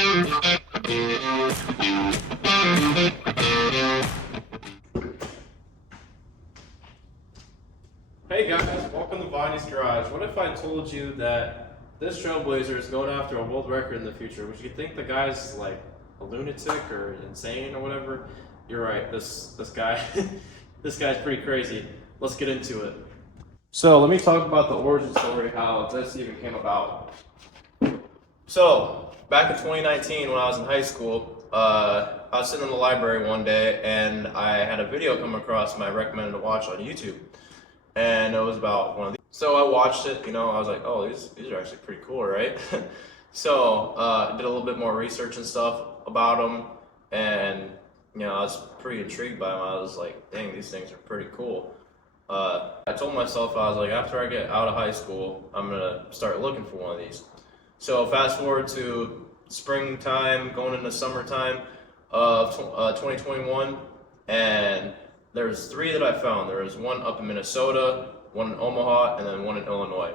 Hey guys, welcome to Bonnie's Garage. What if I told you that this Trailblazer is going after a world record in the future? Would you think the guy's like a lunatic or insane or whatever? You're right. This guy, this guy's pretty crazy. Let's get into it. So let me talk about the origin story, how this even came about. So back in 2019, when I was in high school, I was sitting in the library one day and I had a video come across my recommended to watch on YouTube. And it was about one of these. So I watched it, you know, I was like, oh, these are actually pretty cool, right? So did a little bit more research and stuff about them, and you know, I was pretty intrigued by them. I was like, dang, these things are pretty cool. I told myself, I was like, after I get out of high school, I'm gonna start looking for one of these. So fast forward to springtime, going into summertime of 2021, and there's three that I found. There was one up in Minnesota, one in Omaha, and then one in Illinois.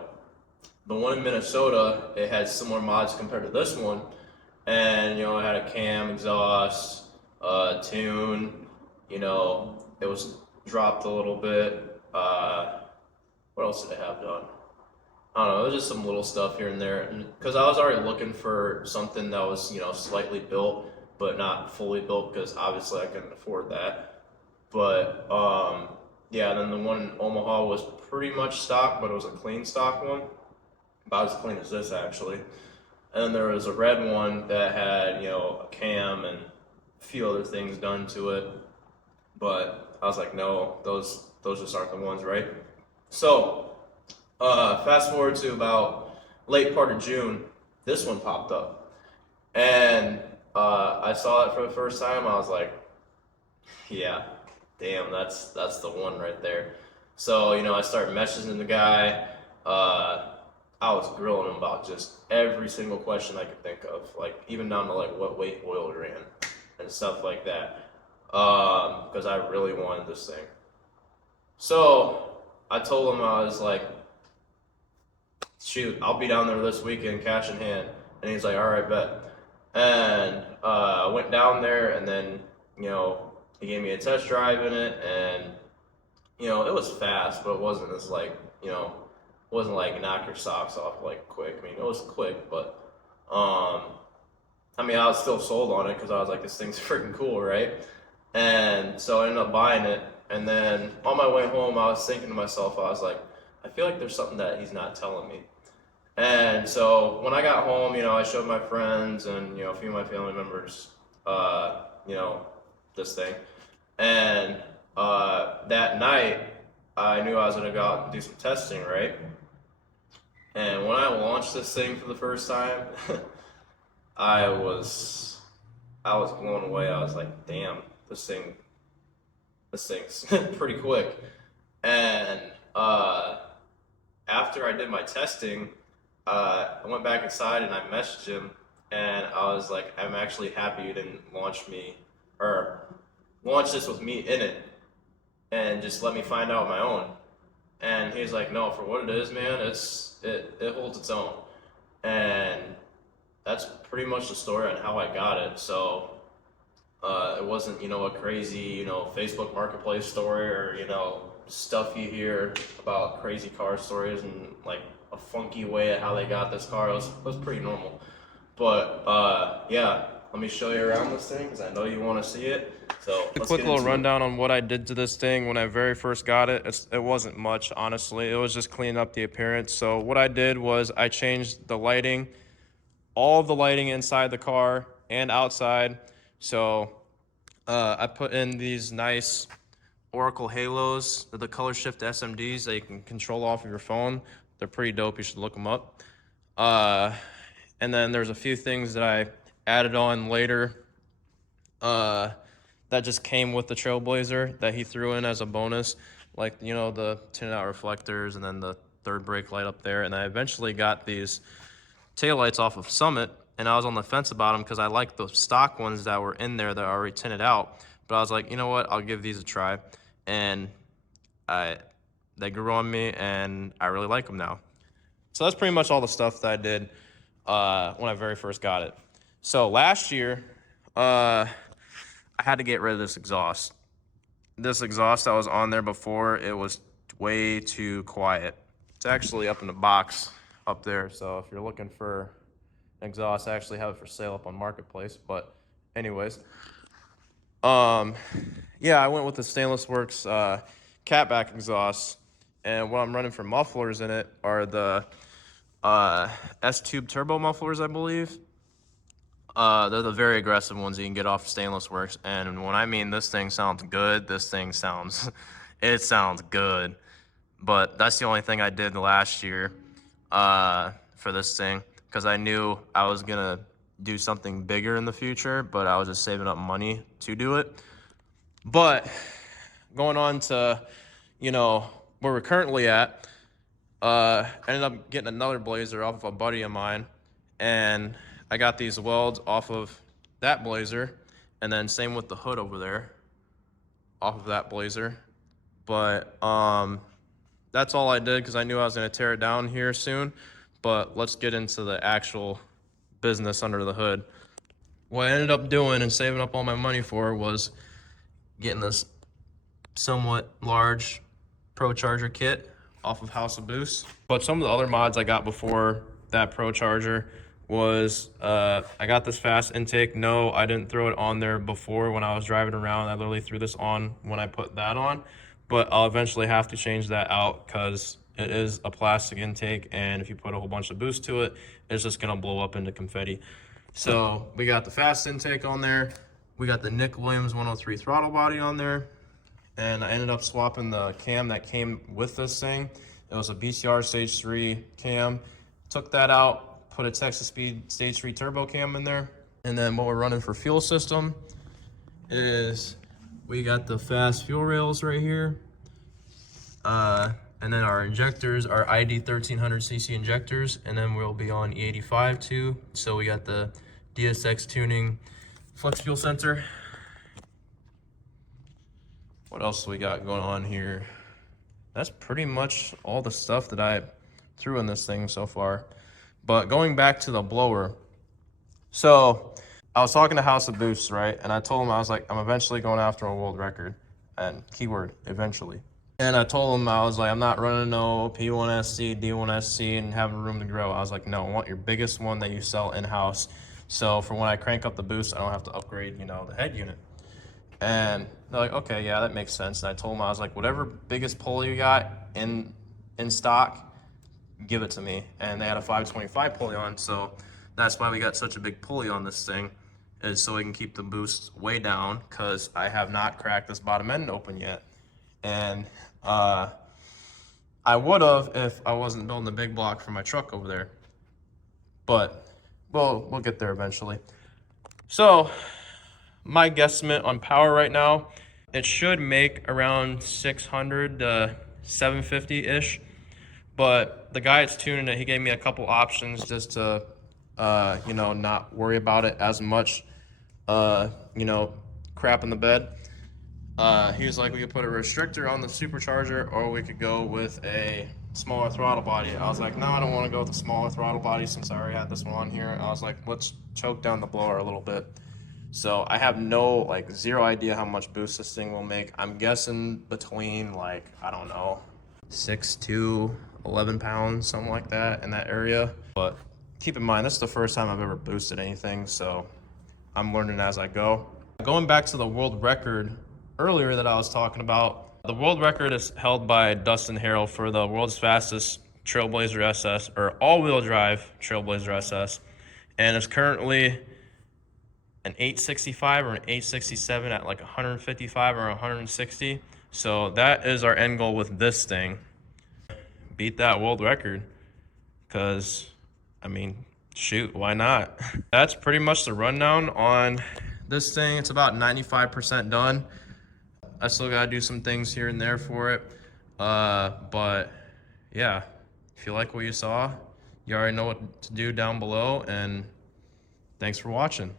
The one in Minnesota, it had similar mods compared to this one, and you know, it had a cam, exhaust, tune. You know, it was dropped a little bit. What else did it have done? I don't know. It was just some little stuff here and there, because I was already looking for something that was, you know, slightly built but not fully built, because obviously I couldn't afford that. But yeah, then the one in Omaha was pretty much stock, but it was a clean stock one, about as clean as this actually. And then there was a red one that had, you know, a cam and a few other things done to it. But I was like, no, those just aren't the ones, right? So fast forward to about late part of June, this one popped up, and I saw it for the first time. I was like, yeah. Damn, that's the one right there. So, you know, I started messaging the guy. I was grilling him about just every single question I could think of, like even down to like what weight oil ran and stuff like that, because I really wanted this thing. So I told him, I was like, shoot, I'll be down there this weekend, cash in hand. And he's like, all right, bet. And I went down there, and then, you know, he gave me a test drive in it, and you know, it was fast, but it wasn't as like, you know, it wasn't like knock your socks off like quick. I mean, it was quick, but I mean, I was still sold on it because I was like, this thing's freaking cool, right? And so I ended up buying it, and then on my way home, I was thinking to myself, I was like, I feel like there's something that he's not telling me. And so when I got home, you know, I showed my friends and, you know, a few of my family members, you know, this thing. And that night, I knew I was going to go out and do some testing, right? And when I launched this thing for the first time, I was blown away. I was like, damn, this thing's pretty quick. And after I did my testing, I went back inside and I messaged him, and I was like, I'm actually happy you didn't launch this with me in it and just let me find out my own. And he's like, no, for what it is, man, it holds its own. And that's pretty much the story on how I got it. So it wasn't, you know, a crazy, you know, Facebook Marketplace story, or, you know, stuff you hear about crazy car stories and like a funky way at how they got this car. It was pretty normal. But yeah, let me show you around this thing because I know you want to see it. So A quick little rundown on what I did to this thing when I very first got it. It wasn't much, honestly. It was just cleaning up the appearance. So what I did was I changed the lighting, all of the lighting inside the car and outside. So I put in these nice Oracle halos, the color shift SMDs that you can control off of your phone. They're pretty dope. You should look them up. And then there's a few things that I added on later that just came with the Trailblazer that he threw in as a bonus, like, you know, the tinted out reflectors and then the third brake light up there. And I eventually got these taillights off of Summit, and I was on the fence about them because I liked the stock ones that were in there that are already tinted out. But I was like, you know what, I'll give these a try. And they grew on me, and I really like them now. So that's pretty much all the stuff that I did when I very first got it. So last year, I had to get rid of this exhaust. This exhaust that was on there before, it was way too quiet. It's actually up in the box up there. So if you're looking for an exhaust, I actually have it for sale up on Marketplace. But anyways, yeah, I went with the Stainless Works catback exhaust. And what I'm running for mufflers in it are the S-tube turbo mufflers, I believe. They're the very aggressive ones you can get off Stainless Works. And when I mean this thing sounds good, this thing sounds, it sounds good. But that's the only thing I did last year for this thing, because I knew I was going to do something bigger in the future, but I was just saving up money to do it. But going on to, you know, where we're currently at, I ended up getting another blazer off of a buddy of mine, and I got these welds off of that blazer, and then same with the hood over there off of that blazer. But that's all I did, because I knew I was going to tear it down here soon. But let's get into the actual business under the hood. What I ended up doing and saving up all my money for was getting this somewhat large Pro Charger kit off of House of Boost. But some of the other mods I got before that Pro Charger was I got this fast intake. No, I didn't throw it on there before when I was driving around. I literally threw this on when I put that on. But I'll eventually have to change that out, because it is a plastic intake, and if you put a whole bunch of boost to it, it's just gonna blow up into confetti. So we got the fast intake on there. We got the Nick Williams 103 throttle body on there. And I ended up swapping the cam that came with this thing. It was a BCR Stage 3 cam. Took that out, put a Texas Speed Stage 3 turbo cam in there. And then what we're running for fuel system is we got the fast fuel rails right here. And then our injectors are ID 1300cc injectors. And then we'll be on E85 too. So we got the DSX tuning flex fuel sensor. What else we got going on here? That's pretty much all the stuff that I threw in this thing so far. But going back to the blower. So I was talking to House of Boost, right? And I told him, I was like, I'm eventually going after a world record. And keyword, eventually. And I told him, I was like, I'm not running no P1SC, D1SC, and having room to grow. I was like, no, I want your biggest one that you sell in-house. So for when I crank up the boost, I don't have to upgrade, you know, the head unit. And they're like, okay, yeah, that makes sense. And I told them, I was like, whatever biggest pulley you got in stock, give it to me. And they had a 525 pulley on, so that's why we got such a big pulley on this thing, is so we can keep the boost way down, because I have not cracked this bottom end open yet. And I would have if I wasn't building the big block for my truck over there. But we'll get there eventually. So my guesstimate on power right now, it should make around 600 to 750-ish. But the guy that's tuning it, he gave me a couple options just to, you know, not worry about it as much, you know, crap in the bed. He was like, we could put a restrictor on the supercharger, or we could go with a smaller throttle body. I was like, no, I don't want to go with the smaller throttle body since I already had this one on here. I was like, let's choke down the blower a little bit. So I have zero idea how much boost this thing will make. I'm guessing between I don't know, 6 to 11 pounds, something like that, in that area. But keep in mind, this is the first time I've ever boosted anything, so I'm learning as I go. Going back to the world record earlier that I was talking about, the world record is held by Dustin Harrell for the world's fastest Trailblazer SS, or all-wheel drive Trailblazer SS, and it's currently an 865 or an 867 at 155 or 160. So that is our end goal with this thing. Beat that world record, because I mean, shoot, why not? That's pretty much the rundown on this thing. It's about 95% done. I still gotta do some things here and there for it. But yeah, if you like what you saw, you already know what to do down below, and thanks for watching.